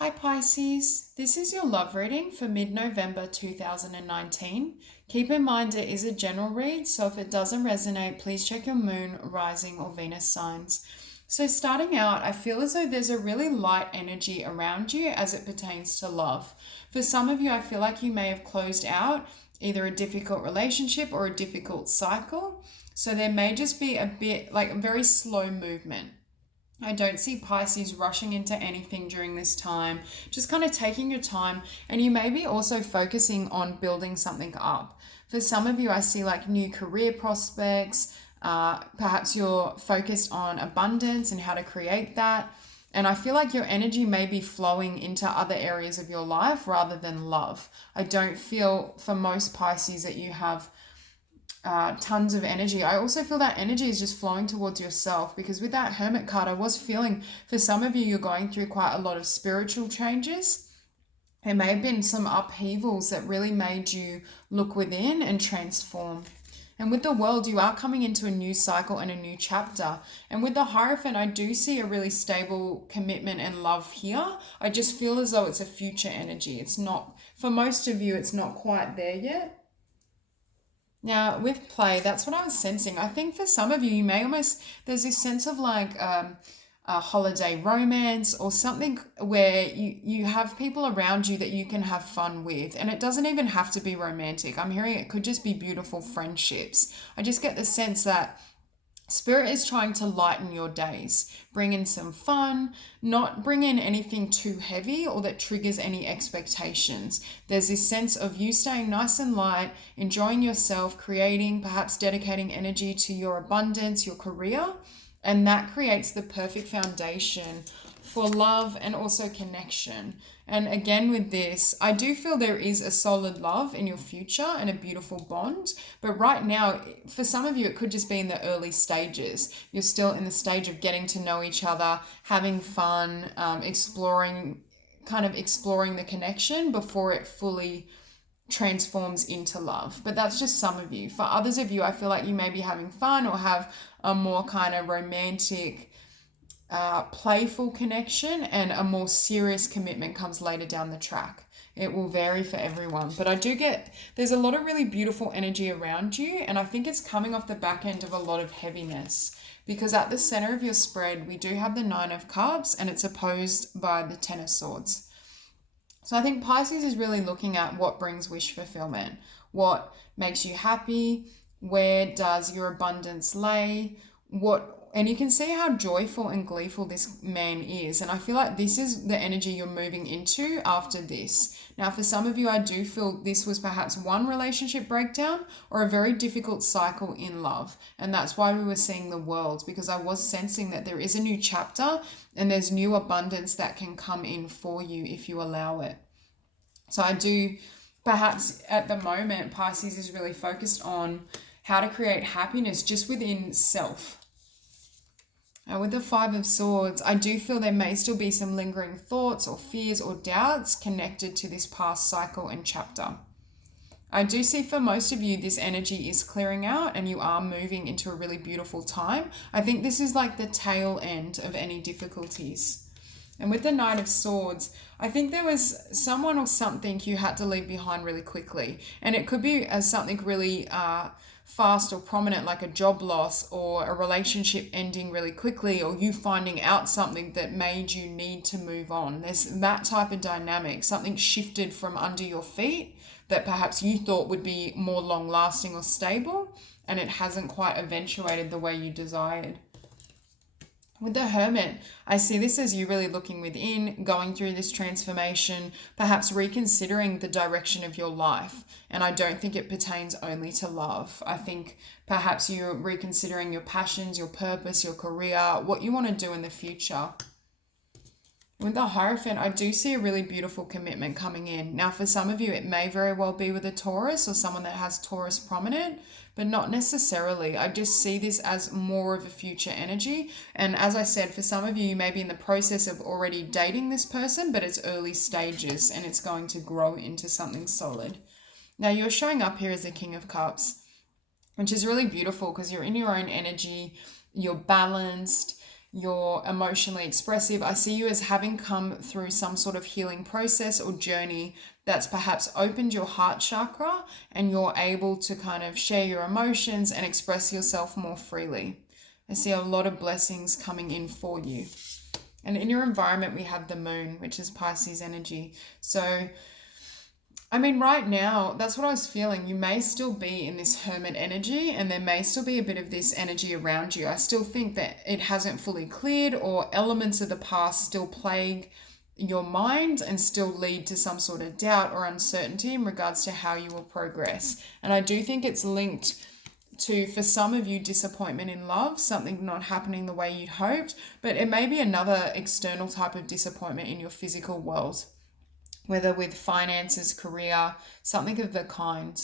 Hi Pisces, this is your love reading for mid-November 2019. Keep in mind it is a general read, so if it doesn't resonate, please check your moon, rising or Venus signs. So starting out, I feel as though there's a really light energy around you as it pertains to love. For some of you, I feel like you may have closed out either a difficult relationship or a difficult cycle. So there may just be a bit like a very slow movement. I don't see Pisces rushing into anything during this time, just kind of taking your time, and you may be also focusing on building something up. For some of you, I see like new career prospects, perhaps you're focused on abundance and how to create that. And I feel like your energy may be flowing into other areas of your life rather than love. I don't feel for most Pisces that you have tons of energy. I also feel that energy is just flowing towards yourself, because with that Hermit card, I was feeling for some of you, you're going through quite a lot of spiritual changes. There may have been some upheavals that really made you look within and transform. And with the World, you are coming into a new cycle and a new chapter. And with the Hierophant, I do see a really stable commitment and love here. I just feel as though it's a future energy. It's not, for most of you, it's not quite there yet. Now, with play, that's what I was sensing. I think for some of you, you may almost, there's this sense of like a holiday romance or something where you have people around you that you can have fun with. And it doesn't even have to be romantic. I'm hearing it could just be beautiful friendships. I just get the sense that Spirit is trying to lighten your days, bring in some fun, not bring in anything too heavy or that triggers any expectations. There's this sense of you staying nice and light, enjoying yourself, creating, perhaps dedicating energy to your abundance, your career, and that creates the perfect foundation for love and also connection. And again, with this, I do feel there is a solid love in your future and a beautiful bond. But right now, for some of you, it could just be in the early stages. You're still in the stage of getting to know each other, having fun, exploring the connection before it fully transforms into love. But that's just some of you. For others of you, I feel like you may be having fun or have a more kind of romantic, playful connection, and a more serious commitment comes later down the track. It will vary for everyone, but I do get there's a lot of really beautiful energy around you, and I think it's coming off the back end of a lot of heaviness, because at the center of your spread we do have the Nine of Cups and it's opposed by the Ten of Swords. So I think Pisces is really looking at what brings wish fulfillment, what makes you happy, where does your abundance lay, and you can see how joyful and gleeful this man is. And I feel like this is the energy you're moving into after this. Now, for some of you, I do feel this was perhaps one relationship breakdown or a very difficult cycle in love. And that's why we were seeing the World, because I was sensing that there is a new chapter and there's new abundance that can come in for you if you allow it. So I do, perhaps at the moment, Pisces is really focused on how to create happiness just within self. With the Five of Swords, I do feel there may still be some lingering thoughts or fears or doubts connected to this past cycle and chapter. I do see for most of you this energy is clearing out and you are moving into a really beautiful time. I think this is like the tail end of any difficulties. And with the Knight of Swords, I think there was someone or something you had to leave behind really quickly. And it could be as something really fast or prominent, like a job loss or a relationship ending really quickly, or you finding out something that made you need to move on. There's that type of dynamic. Something shifted from under your feet that perhaps you thought would be more long lasting or stable, and it hasn't quite eventuated the way you desired. With the Hermit, I see this as you really looking within, going through this transformation, perhaps reconsidering the direction of your life. And I don't think it pertains only to love. I think perhaps you're reconsidering your passions, your purpose, your career, what you want to do in the future. With the Hierophant, I do see a really beautiful commitment coming in. Now, for some of you, it may very well be with a Taurus or someone that has Taurus prominent, but not necessarily. I just see this as more of a future energy. And as I said, for some of you, you may be in the process of already dating this person, but it's early stages and it's going to grow into something solid. Now, you're showing up here as the King of Cups, which is really beautiful because you're in your own energy, you're balanced, you're emotionally expressive. I see you as having come through some sort of healing process or journey that's perhaps opened your heart chakra, and you're able to kind of share your emotions and express yourself more freely. I see a lot of blessings coming in for you. And in your environment, we have the moon, which is Pisces energy. So I mean, right now, that's what I was feeling. You may still be in this hermit energy, and there may still be a bit of this energy around you. I still think that it hasn't fully cleared, or elements of the past still plague your mind and still lead to some sort of doubt or uncertainty in regards to how you will progress. And I do think it's linked to, for some of you, disappointment in love, something not happening the way you'd hoped, but it may be another external type of disappointment in your physical world, whether with finances, career, something of the kind.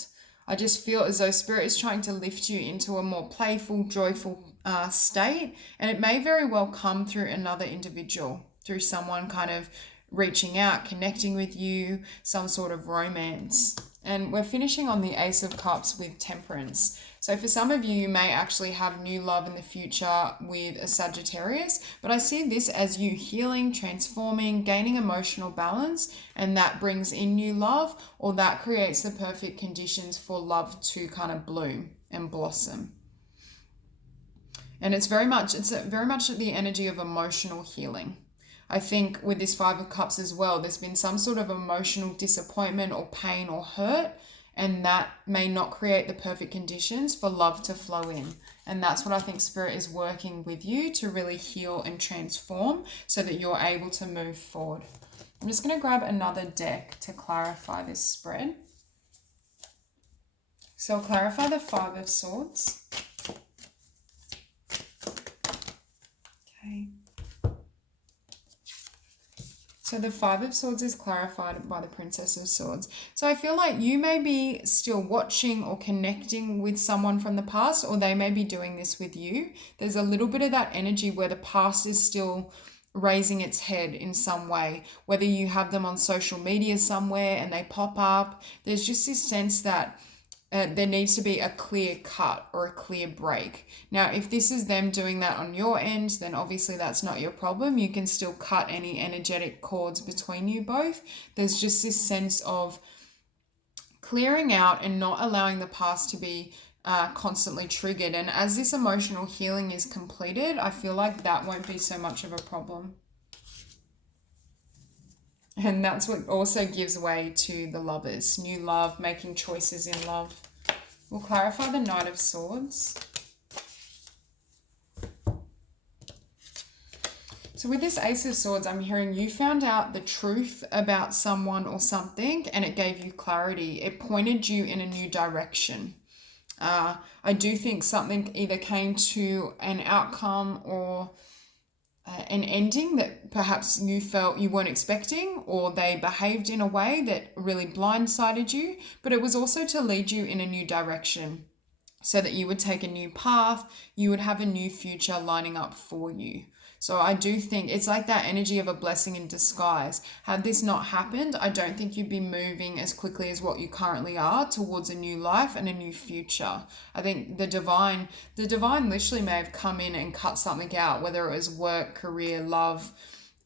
I just feel as though Spirit is trying to lift you into a more playful, joyful state, and it may very well come through another individual, through someone kind of reaching out, connecting with you, some sort of romance. And we're finishing on the Ace of Cups with Temperance. So for some of you, you may actually have new love in the future with a Sagittarius, but I see this as you healing, transforming, gaining emotional balance, and that brings in new love, or that creates the perfect conditions for love to kind of bloom and blossom. And it's very much the energy of emotional healing. I think with this Five of Cups as well, there's been some sort of emotional disappointment or pain or hurt, and that may not create the perfect conditions for love to flow in. And that's what I think Spirit is working with you to really heal and transform so that you're able to move forward. I'm just going to grab another deck to clarify this spread. So I'll clarify the Five of Swords. Okay. So the Five of Swords is clarified by the Princess of Swords. So I feel like you may be still watching or connecting with someone from the past, or they may be doing this with you. There's a little bit of that energy where the past is still raising its head in some way, whether you have them on social media somewhere and they pop up. There's just this sense that there needs to be a clear cut or a clear break. Now, if this is them doing that on your end, then obviously that's not your problem. You can still cut any energetic cords between you both. There's just this sense of clearing out and not allowing the past to be constantly triggered. And as this emotional healing is completed, I feel like that won't be so much of a problem. And that's what also gives way to the Lovers. New love, making choices in love. We'll clarify the Knight of Swords. So with this Ace of Swords, I'm hearing you found out the truth about someone or something, and it gave you clarity. It pointed you in a new direction. I do think something either came to an outcome or an ending that perhaps you felt you weren't expecting, or they behaved in a way that really blindsided you, but it was also to lead you in a new direction so that you would take a new path, you would have a new future lining up for you. So I do think it's like that energy of a blessing in disguise. Had this not happened, I don't think you'd be moving as quickly as what you currently are towards a new life and a new future. I think the divine literally may have come in and cut something out, whether it was work, career, love.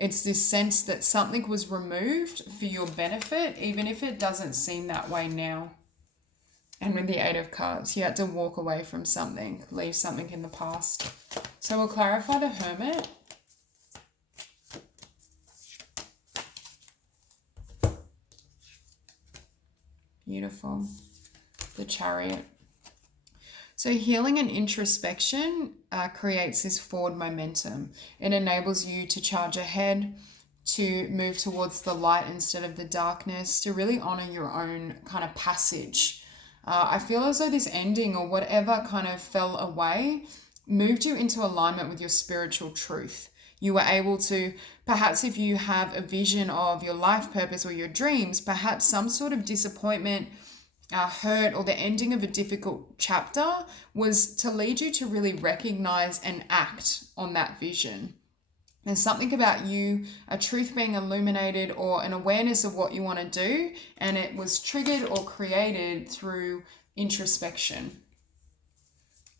It's this sense that something was removed for your benefit, even if it doesn't seem that way now. And with the Eight of Cups, you had to walk away from something, leave something in the past. So we'll clarify the Hermit. Beautiful. The Chariot. So healing and introspection creates this forward momentum. It enables you to charge ahead, to move towards the light instead of the darkness, to really honor your own kind of passage. I feel as though this ending or whatever kind of fell away moved you into alignment with your spiritual truth. You were able to, perhaps if you have a vision of your life purpose or your dreams, perhaps some sort of disappointment, hurt, or the ending of a difficult chapter was to lead you to really recognize and act on that vision. There's something about you, a truth being illuminated or an awareness of what you want to do, and it was triggered or created through introspection.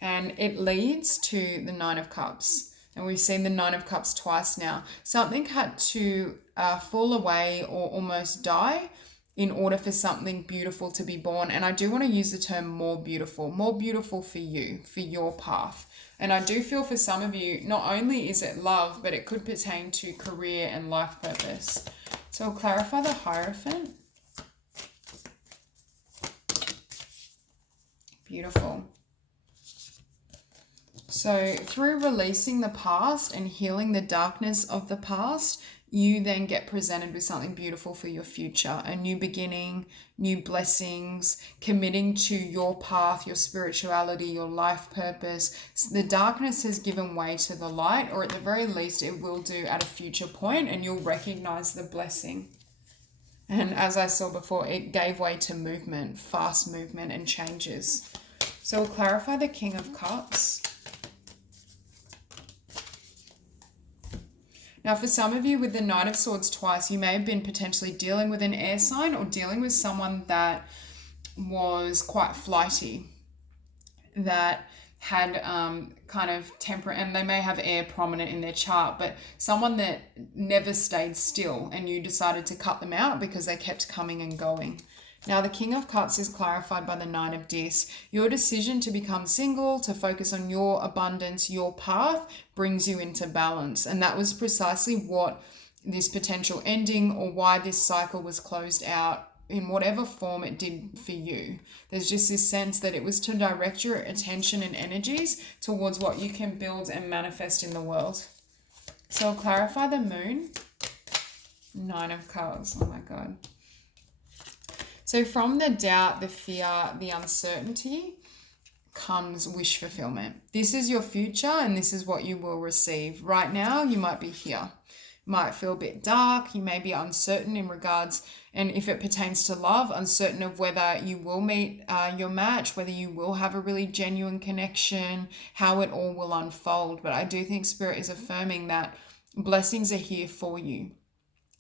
And it leads to the Nine of Cups. And we've seen the Nine of Cups twice now. Something had to fall away or almost die in order for something beautiful to be born. And I do want to use the term more beautiful for you, for your path. And I do feel for some of you, not only is it love, but it could pertain to career and life purpose. So I'll clarify the Hierophant. Beautiful. So through releasing the past and healing the darkness of the past, you then get presented with something beautiful for your future, a new beginning, new blessings, committing to your path, your spirituality, your life purpose. The darkness has given way to the light, or at the very least it will do at a future point, and you'll recognize the blessing. And as I saw before, it gave way to movement, fast movement and changes. So we'll clarify the King of Cups. Now, for some of you with the Knight of Swords twice, you may have been potentially dealing with an air sign or dealing with someone that was quite flighty, that had kind of temper, and they may have air prominent in their chart, but someone that never stayed still, and you decided to cut them out because they kept coming and going. Now, the King of Cups is clarified by the Nine of Discs. Your decision to become single, to focus on your abundance, your path, brings you into balance. And that was precisely what this potential ending, or why this cycle was closed out in whatever form it did for you. There's just this sense that it was to direct your attention and energies towards what you can build and manifest in the world. So I'll clarify the Moon. Nine of Cups. Oh my God. So from the doubt, the fear, the uncertainty comes wish fulfillment. This is your future and this is what you will receive. Right now, you might be here. Might feel a bit dark. You may be uncertain in regards, and if it pertains to love, uncertain of whether you will meet your match, whether you will have a really genuine connection, how it all will unfold. But I do think Spirit is affirming that blessings are here for you.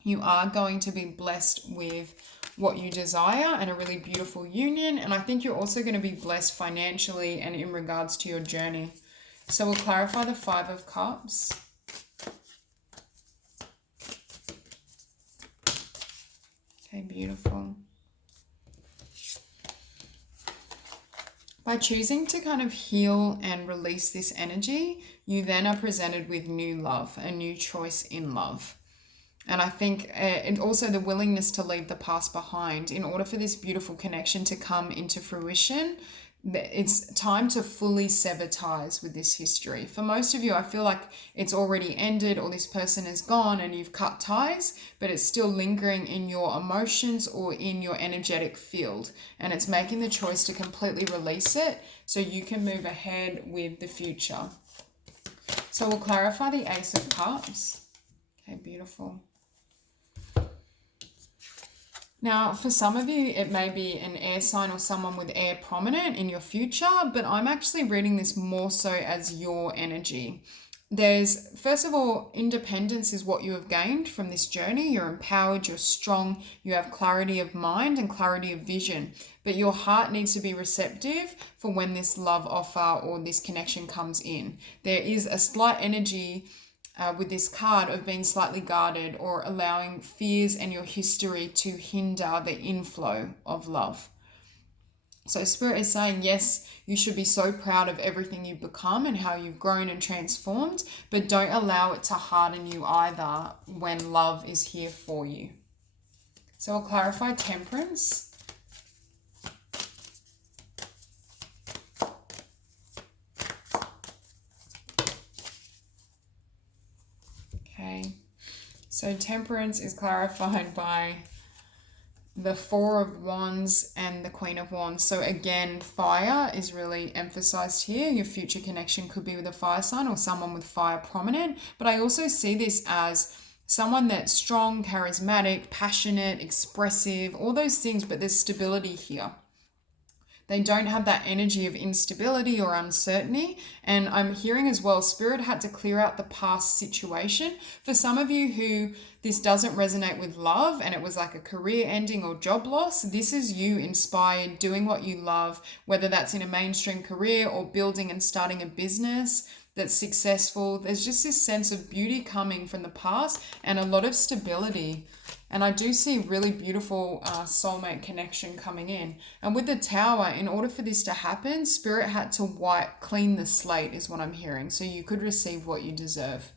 You are going to be blessed with what you desire and a really beautiful union. And I think you're also going to be blessed financially and in regards to your journey. So we'll clarify the Five of Cups. Okay, beautiful. By choosing to kind of heal and release this energy, you then are presented with new love, a new choice in love. And I think, and also the willingness to leave the past behind. In order for this beautiful connection to come into fruition, it's time to fully sever ties with this history. For most of you, I feel like it's already ended, or this person is gone and you've cut ties, but it's still lingering in your emotions or in your energetic field. And it's making the choice to completely release it so you can move ahead with the future. So we'll clarify the Ace of Cups. Okay, beautiful. Now, for some of you, it may be an air sign or someone with air prominent in your future, but I'm actually reading this more so as your energy. There's, first of all, independence is what you have gained from this journey. You're empowered, you're strong, you have clarity of mind and clarity of vision, but your heart needs to be receptive for when this love offer or this connection comes in. There is a slight energy with this card of being slightly guarded or allowing fears and your history to hinder the inflow of love. So Spirit is saying, yes, you should be so proud of everything you've become and how you've grown and transformed, but don't allow it to harden you either when love is here for you. So I'll clarify Temperance. Okay, so Temperance is clarified by the Four of Wands and the Queen of Wands. So again, fire is really emphasized here. Your future connection could be with a fire sign or someone with fire prominent. But I also see this as someone that's strong, charismatic, passionate, expressive, all those things, but there's stability here. They don't have that energy of instability or uncertainty. And I'm hearing as well, Spirit had to clear out the past situation. For some of you who this doesn't resonate with love and it was like a career ending or job loss, this is you inspired, doing what you love, whether that's in a mainstream career or building and starting a business. that's successful. There's just this sense of beauty coming from the past and a lot of stability. And I do see really beautiful soulmate connection coming in. And with the Tower, in order for this to happen, Spirit had to clean the slate is what I'm hearing. So you could receive what you deserve.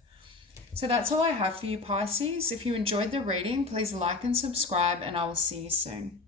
So that's all I have for you, Pisces. If you enjoyed the reading, please like and subscribe, and I will see you soon.